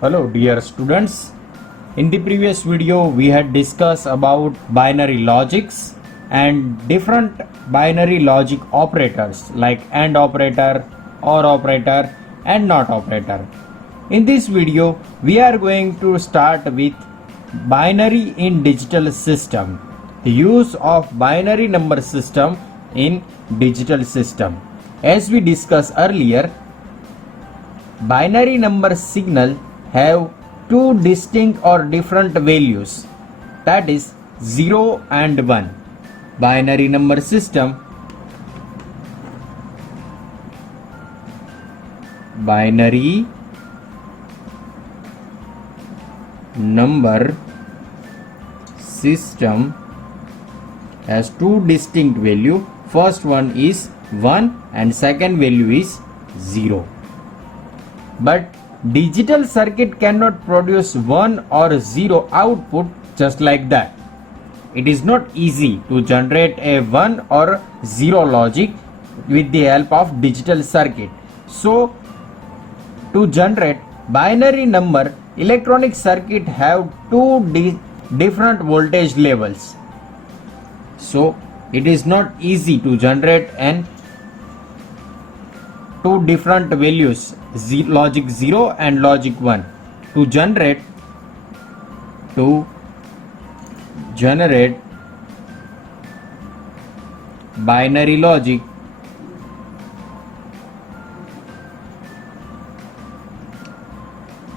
Hello dear students. In the previous video we had discussed about binary logics and different binary logic operators like AND operator, OR operator and NOT operator. In this video we are going to start with binary in digital system. The use of binary number system in digital system. As we discussed earlier, binary number signal have two distinct or different values, that is 0 and 1. Binary number system has two distinct value. First one is 1 and second value is 0. But digital circuit cannot produce 1 or 0 output just like that. It is not easy to generate a 1 or 0 logic with the help of digital circuit. So to generate binary number, electronic circuit have two different voltage levels. So it is not easy to generate two different values, logic 0 and logic 1. To generate binary logic,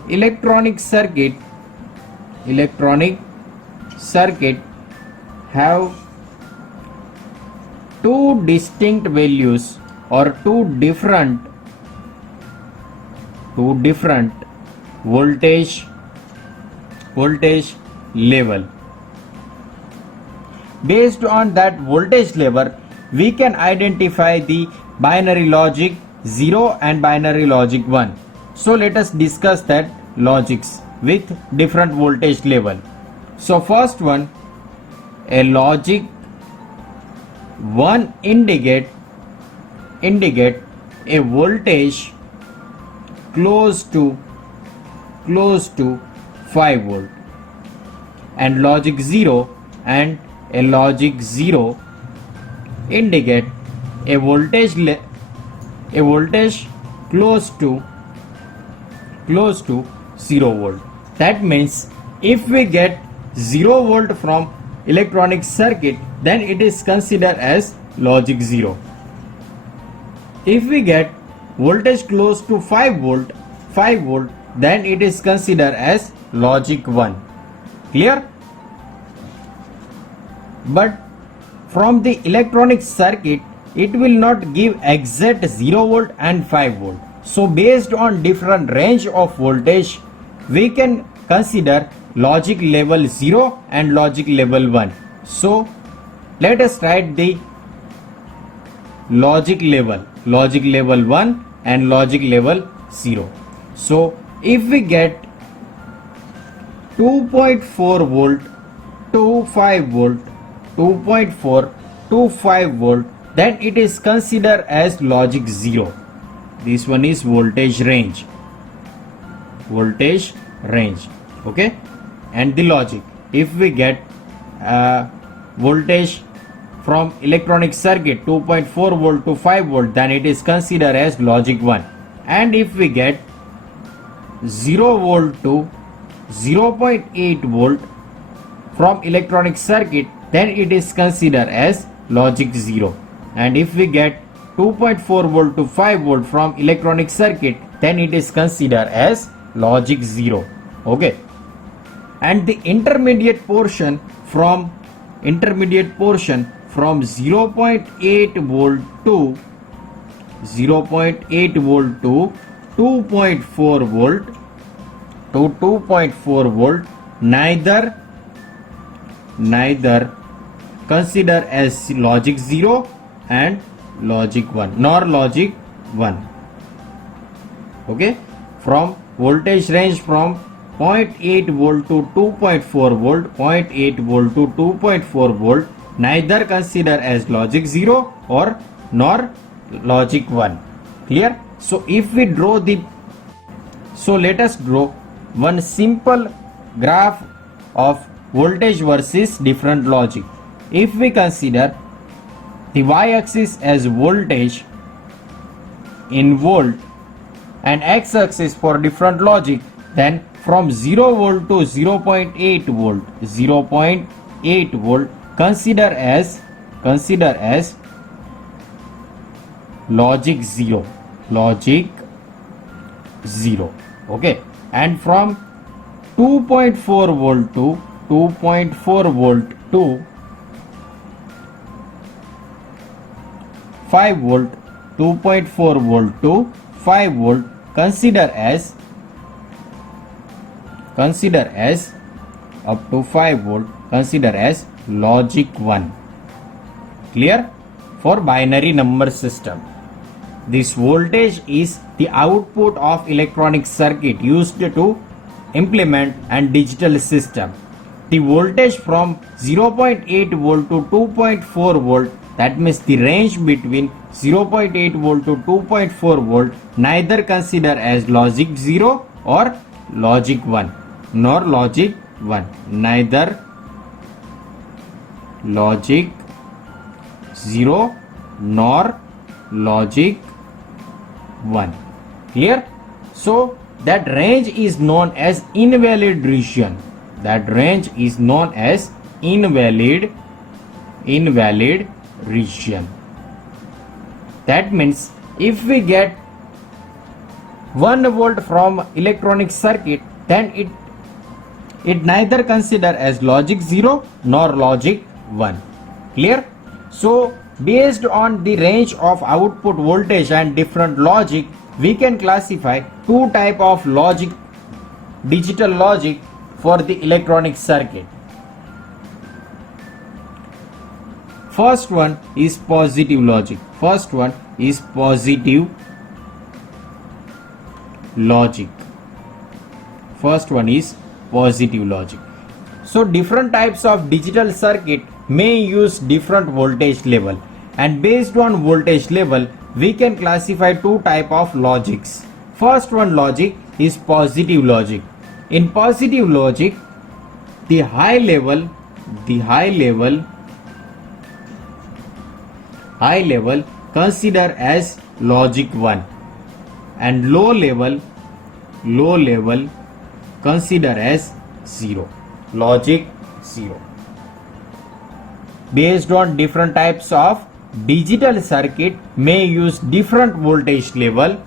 electronic circuit have two distinct values or two different voltage level. Based on that voltage level, we can identify the binary logic 0 and binary logic 1. So let us discuss that logics with different voltage level. So first one, a logic 1 indicate a voltage close to 5 volt, and logic 0 and a logic 0 indicate a voltage close to 0 volt. That means if we get 0 volt from electronic circuit, then it is considered as logic 0. If we get voltage close to 5 volt, then it is considered as logic 1. Clear? But from the electronic circuit, it will not give exact 0 volt and 5 volt. So based on different range of voltage, we can consider logic level 0 and logic level 1. So let us write the logic level 1 and logic level 0. So if we get 2.4 volt to 5 volt, 2.4 to 5 volt, then it is considered as logic 0. This one is voltage range. Okay, and the logic, if we get voltage from electronic circuit 2.4 volt to 5 volt, then it is considered as logic 1. And if we get 0 volt to 0.8 volt from electronic circuit, then it is considered as logic 0. And if we get 2.4 volt to 5 volt from electronic circuit, then it is considered as logic 0. Okay, and the intermediate portion from 0.8 volt to 2.4 volt neither consider as logic 0 and logic 1 nor logic 1. Okay, from voltage range from 0.8 volt to 2.4 volt, 0.8 volt to 2.4 volt, neither consider as logic 0 or nor logic 1. Clear? So if we draw the, so let us draw one simple graph of voltage versus different logic. If we consider the y-axis as voltage in volt and x-axis for different logic, then from 0 volt to 0.8 volt, 0.8 volt consider as logic 0, okay, and from 2.4 volt to 2.4 volt to 5 volt, 2.4 volt to 5 volt consider as up to 5 volt consider as logic 1. Clear? For binary number system, this voltage is the output of electronic circuit used to implement and digital system. The voltage from 0.8 volt to 2.4 volt, that means the range between 0.8 volt to 2.4 volt, neither consider as logic 0 or logic 1, nor logic 1, neither logic 0 nor logic 1. Clear? So that range is known as invalid region. That range is known as invalid region. That means if we get 1 volt from electronic circuit, then it neither consider as logic 0 nor logic 1. Clear? So based on the range of output voltage and different logic, we can classify two type of logic, digital logic for the electronic circuit. First one is positive logic. First one is positive logic. First one is positive logic. So different types of digital circuit may use different voltage level, and based on voltage level we can classify two type of logics. First one logic is positive logic. In positive logic, the high level consider as logic 1 and low level consider as 0, logic 0. Based on different types of digital circuit may use different voltage level,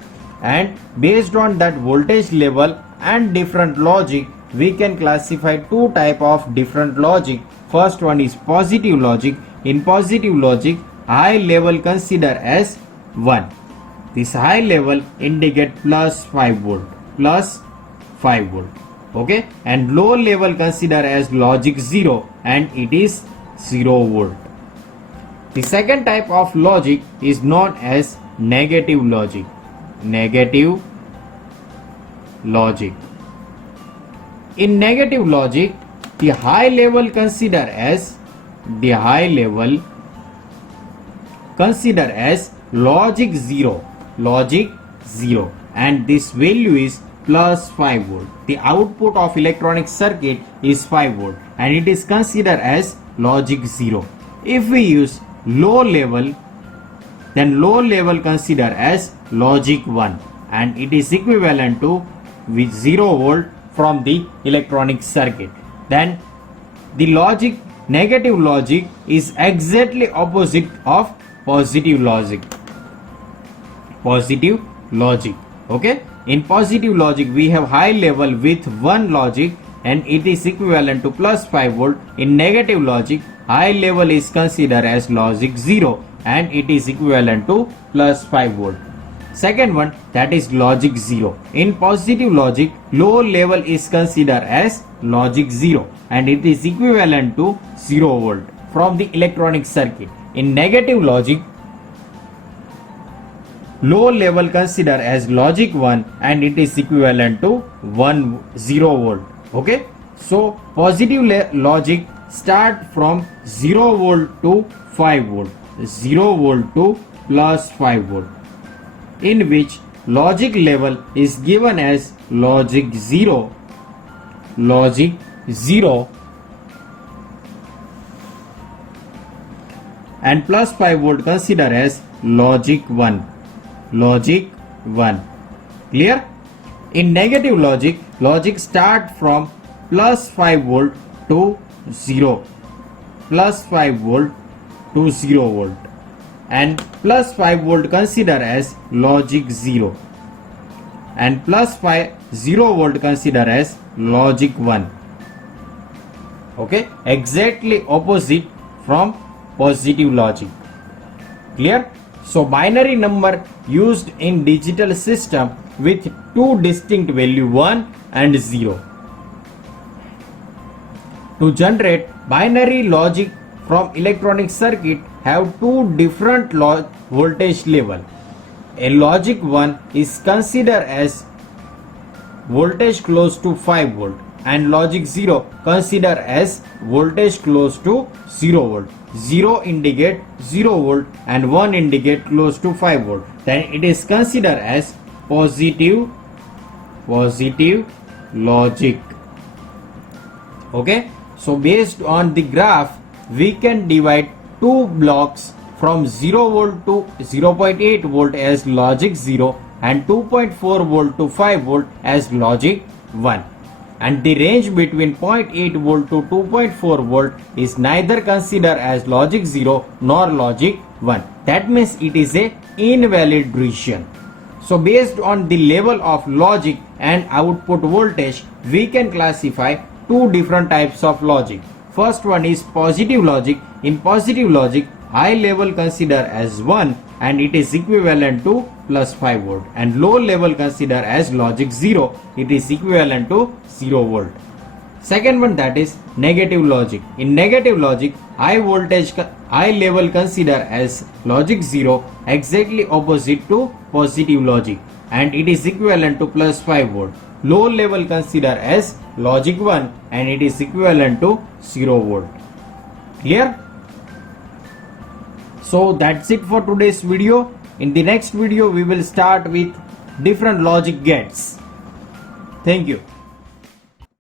and based on that voltage level and different logic we can classify two type of different logic. First one is positive logic. In positive logic, high level consider as 1. This high level indicate plus 5 volt, okay, and low level consider as logic 0 and it is 0 volt. The second type of logic is known as negative logic. Negative logic. In negative logic, the high level consider as logic 0, and this value is plus 5 volt. The output of electronic circuit is 5 volt and it is considered as logic 0. If we use low level, then low level consider as logic 1 and it is equivalent to with 0 volt from the electronic circuit. Then the logic, negative logic, is exactly opposite of positive logic. Positive logic, okay. In positive logic we have high level with one logic and it is equivalent to plus 5 volt. In negative logic, high level is considered as logic 0 and it is equivalent to plus 5 volt. Second one, that is logic 0. In positive logic, low level is considered as logic 0 and it is equivalent to 0 volt from the electronic circuit. In negative logic, low level consider as logic 1 and it is equivalent to 0 volt, okay. So positive logic start from 0 volt to 5 volt, 0 volt to plus 5 volt, in which logic level is given as logic 0 logic 0, and plus 5 volt consider as logic 1. Logic 1. Clear? In negative logic, logic start from plus 5 volt to 0. Plus 5 volt to 0 volt. And plus 5 volt consider as logic 0. And plus 0 volt consider as logic 1. Okay? Exactly opposite from positive logic. Clear? So binary number used in digital system with two distinct value 1 and 0. To generate binary logic from electronic circuit have two different voltage level. A logic 1 is considered as voltage close to 5 volt and logic 0 considered as voltage close to 0 volt. 0 indicate 0 volt and 1 indicate close to 5 volt. Then it is considered as positive logic. Okay, so based on the graph we can divide two blocks from 0 volt to 0.8 volt as logic 0 and 2.4 volt to 5 volt as logic 1. And the range between 0.8 volt to 2.4 volt is neither considered as logic 0 nor logic 1. That means it is a invalid region. So based on the level of logic and output voltage, we can classify two different types of logic. First one is positive logic. In positive logic, high level consider as 1 and it is equivalent to plus 5 volt, and low level consider as logic 0, it is equivalent to 0 volt. Second one, that is negative logic. In negative logic, high level consider as logic 0, exactly opposite to positive logic, and it is equivalent to plus 5 volt. Low level consider as logic 1 and it is equivalent to 0 volt. Clear? So that's it for today's video. In the next video we will start with different logic gates. Thank you.